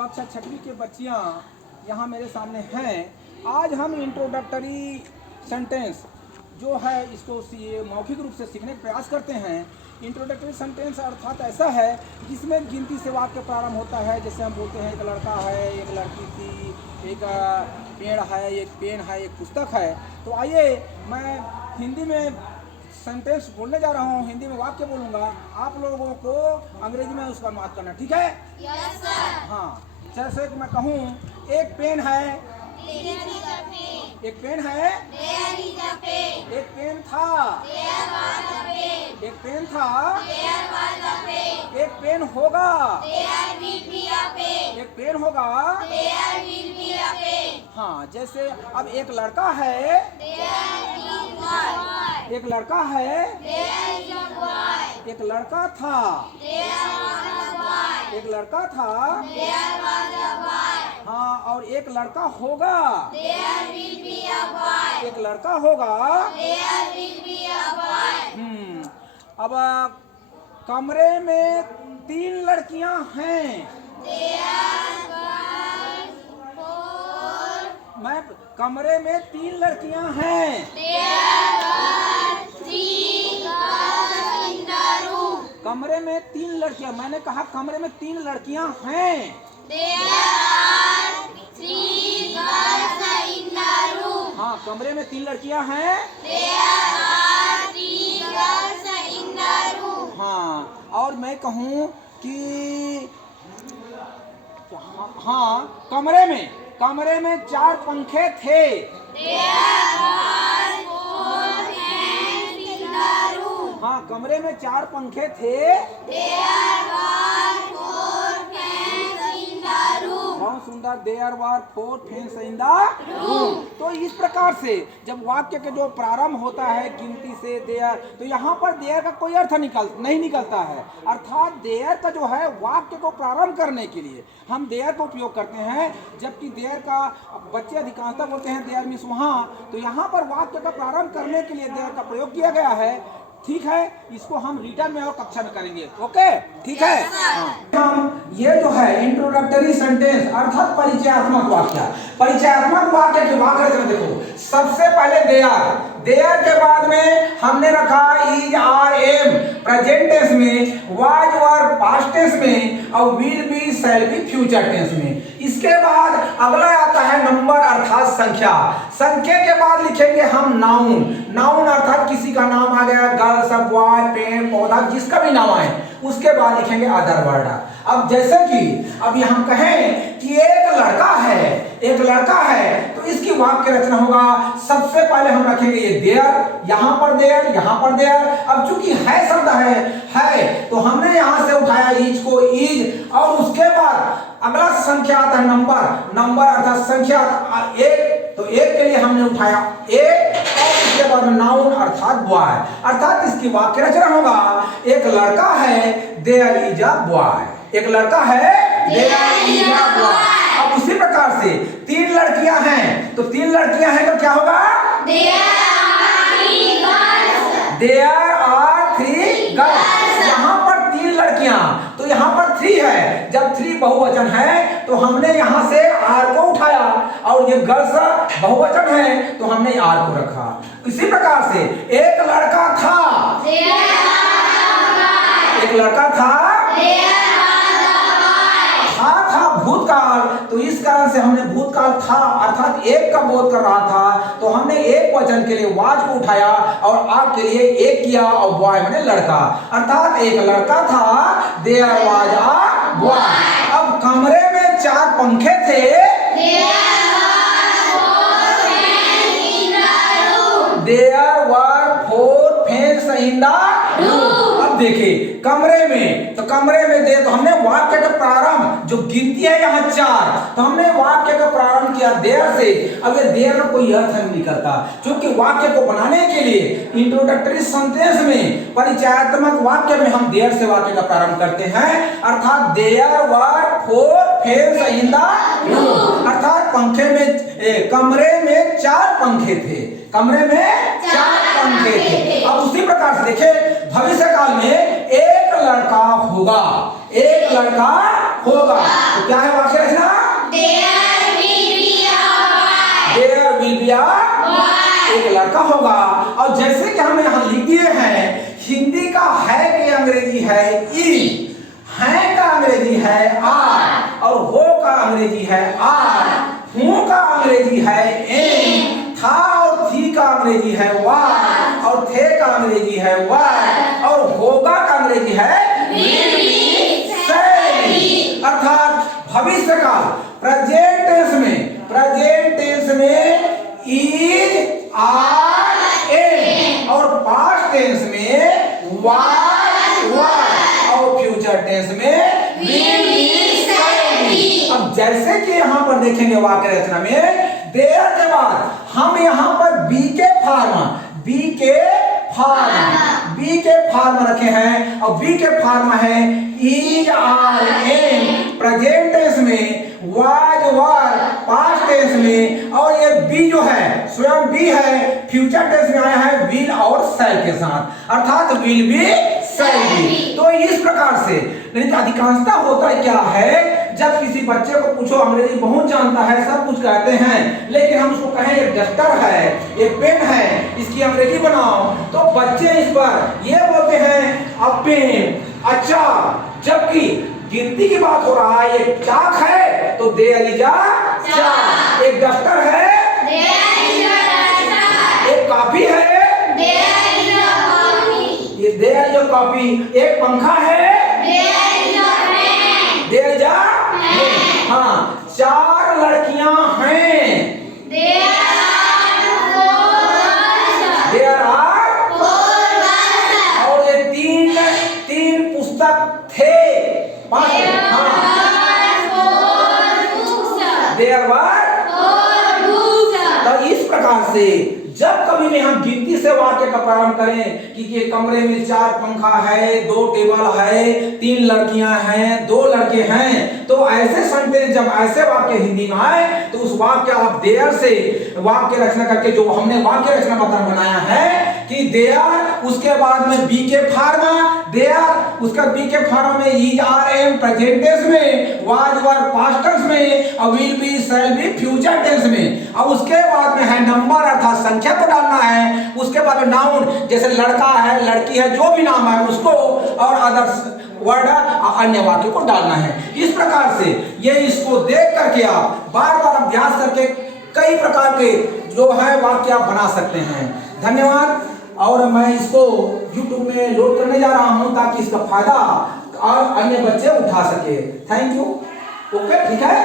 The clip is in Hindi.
कक्षा 6वीं के बच्चियां यहाँ मेरे सामने हैं। आज हम इंट्रोडक्टरी सेंटेंस जो है इसको मौखिक रूप से सीखने का प्रयास करते हैं। इंट्रोडक्टरी सेंटेंस अर्थात ऐसा है जिसमें गिनती से वाक्य प्रारंभ होता है। जैसे हम बोलते हैं एक लड़का है, एक लड़की थी, एक पेड़ है, एक पेन है, एक पुस्तक है। तो आइए मैं हिंदी में सेंटेंस बोलने जा रहा हूँ, हिंदी में वाक्य बोलूँगा, आप लोगों को अंग्रेजी में उसका अनुवाद करना, ठीक है? Yes sir. हाँ, जैसे मैं कहूँ एक पेन है, एक पेन है, एक पेन था, एक पेन था, एक पेन होगा, एक पेन होगा। हाँ, जैसे अब एक लड़का है, एक लड़का है, एक लड़का था, एक लड़का था। हाँ, और एक लड़का होगा, एक लड़का होगा। अब कमरे में 3 लड़कियां हैं। मैं कमरे में 3 लड़कियां हैं। कमरे में 3 लड़कियां, मैंने कहा कमरे में 3 लड़कियां हैं। हाँ, कमरे में 3 लड़कियां हैं। हाँ, और मैं कहूँ कि हाँ, कमरे में 4 पंखे थे। हाँ, कमरे में 4 पंखे थे। बहुत सुंदर। There were 4 fans in the room. तो इस प्रकार से जब वाक्य के जो प्रारंभ होता है गिनती से देयर, तो यहाँ पर देयर का कोई अर्थ नहीं निकलता है। अर्थात देयर का जो है वाक्य को प्रारंभ करने के लिए हम देयर का उपयोग करते हैं, जबकि देयर का बच्चे अधिकांशतः बोलते हैं देयर मीन्स वहाँ। तो यहाँ पर वाक्य का प्रारंभ करने के लिए देयर का प्रयोग किया गया है। ठीक है, इसको हम रिटर्न में और कक्षा में करेंगे। ओके, ठीक है। हम ये जो है इंट्रोडक्टरी सेंटेंस अर्थात परिचयात्मक वाक्य, परिचयात्मक वाक्य की वाक्य रचना देखो। सबसे पहले देयर के बाद में हमने रखा is, are, am present tense में, वाज वर पास्ट टेंस में, और will be, shall be future tense में। इसके बाद अगला आता है नंबर अर्थात संख्या। संख्या के बाद लिखेंगे हम नाउन अर्थात किसी का नाम आ गया, गर्ल्स, बॉय, पेड़, पौधा, जिसका भी नाम आए। उसके बाद लिखेंगे अदर वर्ड। अब जैसे कि अभी हम कहें कि एक लड़का है, तो इसकी वाक्य रचना होगा। सबसे पहले हम रखेंगे ये देयर, यहाँ पर देयर। अब चूंकि है शब्द है, तो हमने यहाँ से उठाया इज को इज, और उसके बाद अगला संख्या आता है नंबर अर्थात संख्या एक, तो एक के लिए हमने उठाया एक, और इसके बाद नाउन अर्थात बॉय। अर्थात इसकी वाक्य रचना होगा एक लड़का है, देयर इज अ बॉय। एक लड़का है, देयर इज अ बॉय। अब उसी प्रकार से 3 लड़कियां हैं, तो 3 लड़कियां हैं तो क्या होगा? There are 3 girls. यहाँ पर 3 लड़कियां, तो यहाँ पर 3 है। जब 3 बहुवचन है तो हमने यहाँ से आर को उठाया, और ये गर्ल्स बहुवचन है तो हमने आर को रखा। इसी प्रकार से एक लड़का था, था भूतकाल, तो इस कारण से हमने भूतकाल था अर्थात एक का बोध कर रहा था, तो हमने एक वचन के लिए वाज को उठाया और आप के लिए एक किया, और बॉय माने लड़का। अर्थात एक लड़का था, देयर वाज अ बॉय। अब कमरे में 4 पंखे थे, there were 4 fans in the room. अब देखिए कमरे में, तो कमरे में दे, तो हमने वाक्य का प्रारंभ जो गिनती है यहाँ 4, तो हमने वाक्य का प्रारंभ किया देयर से। अब ये देयर का कोई अर्थ नहीं निकलता, क्योंकि वाक्य को बनाने के लिए इंट्रोडक्टरी सेंटेंस में, परिचयात्मक वाक्य में हम देयर से वाक्य का प्रारंभ करते हैं। अर्थात there were 4 fans in the room, अर्थात कमरे में 4 पंखे थे। अब उसी प्रकार से देखिए भविष्य काल में एक लड़का होगा, तो क्या है वाक्य रचना? या एक लड़का होगा। और जैसे कि हम यहाँ लिख दिए हैं, हिंदी का है की अंग्रेजी है इज, है का अंग्रेजी है आर, और हो का अंग्रेजी है आर, हूं का अंग्रेजी है एम, था और थी का अंग्रेजी है वार, और थे का अंग्रेजी है वार, और होगा का अंग्रेजी है will be, shall। अर्थात भविष्य काल प्रेजेंट टेंस में इज आर एम, और पास्ट टेंस में वाज वर, और फ्यूचर टेंस में will be, shall be। अब जैसे कि यहाँ पर देखेंगे वाक्य रचना में देयर के बाद हम यहाँ पर बी के फार्म रखे हैं, और बी के फार्म है is are am present tense में, वाज वर पास्ट टेंस में, और ये बी जो है स्वयं बी है फ्यूचर टेंस में आया है विल और शैल के साथ, अर्थात विल बी शैल बी। तो इस प्रकार से नहीं तो अधिकांशता होता है क्या है, जब किसी बच्चे को पूछो अंग्रेजी बहुत जानता है सब कुछ कहते हैं, लेकिन हम उसको कहें ये डस्टर है ये पेन है इसकी अंग्रेजी बनाओ, तो बच्चे इस पर ये बोलते हैं अ पेन, अच्छा, जबकि गिनती की बात हो रहा है, ये चाक है तो देयर इज अ चाक, एक डस्टर है देयर इज अ डस्टर, एक कॉपी है देयर इज अ कॉपी, ये देयर इज अ कॉपी, एक पंखा है there is a fan, there is a fan. हाँ, चार लड़कियां हैं देयर आर फोर गर्ल्स, और ये तीन पुस्तक थे, तो इस प्रकार से जब कभी भी हम गिनती से वाक्य का प्रारंभ करें कि ये कमरे में 4 पंखा है, 2 टेबल है, 3 लड़कियां हैं, 2 लड़के हैं, तो ऐसे सेंटेंस जब ऐसे वाक्य हिंदी में आए तो उस वाक्य आप देयर से वाक्य रचना करके जो हमने वाक्य रचना पत्र बनाया है कि देयर, उसके बाद में बी के फार्मा देयर, उसका बी के फार्मा में is are am present tense में, वाज वर पास्ट टेंस में, और will be shall be future tense में, और उसके बाद में है नंबर अर्थात संख्या को डालना है, उसके बाद में नाउन जैसे लड़का है लड़की है जो भी नाम है उसको, और अदर्स वर्ड अन्य वाक्य को डालना है। इस प्रकार से ये इसको देख करके आप बार बार अभ्यास करके कई प्रकार के जो है वाक्य आप बना सकते हैं। धन्यवाद। और मैं इसको YouTube में लोड करने जा रहा हूं ताकि इसका फायदा और अन्य बच्चे उठा सके। Thank you. ओके, ठीक है।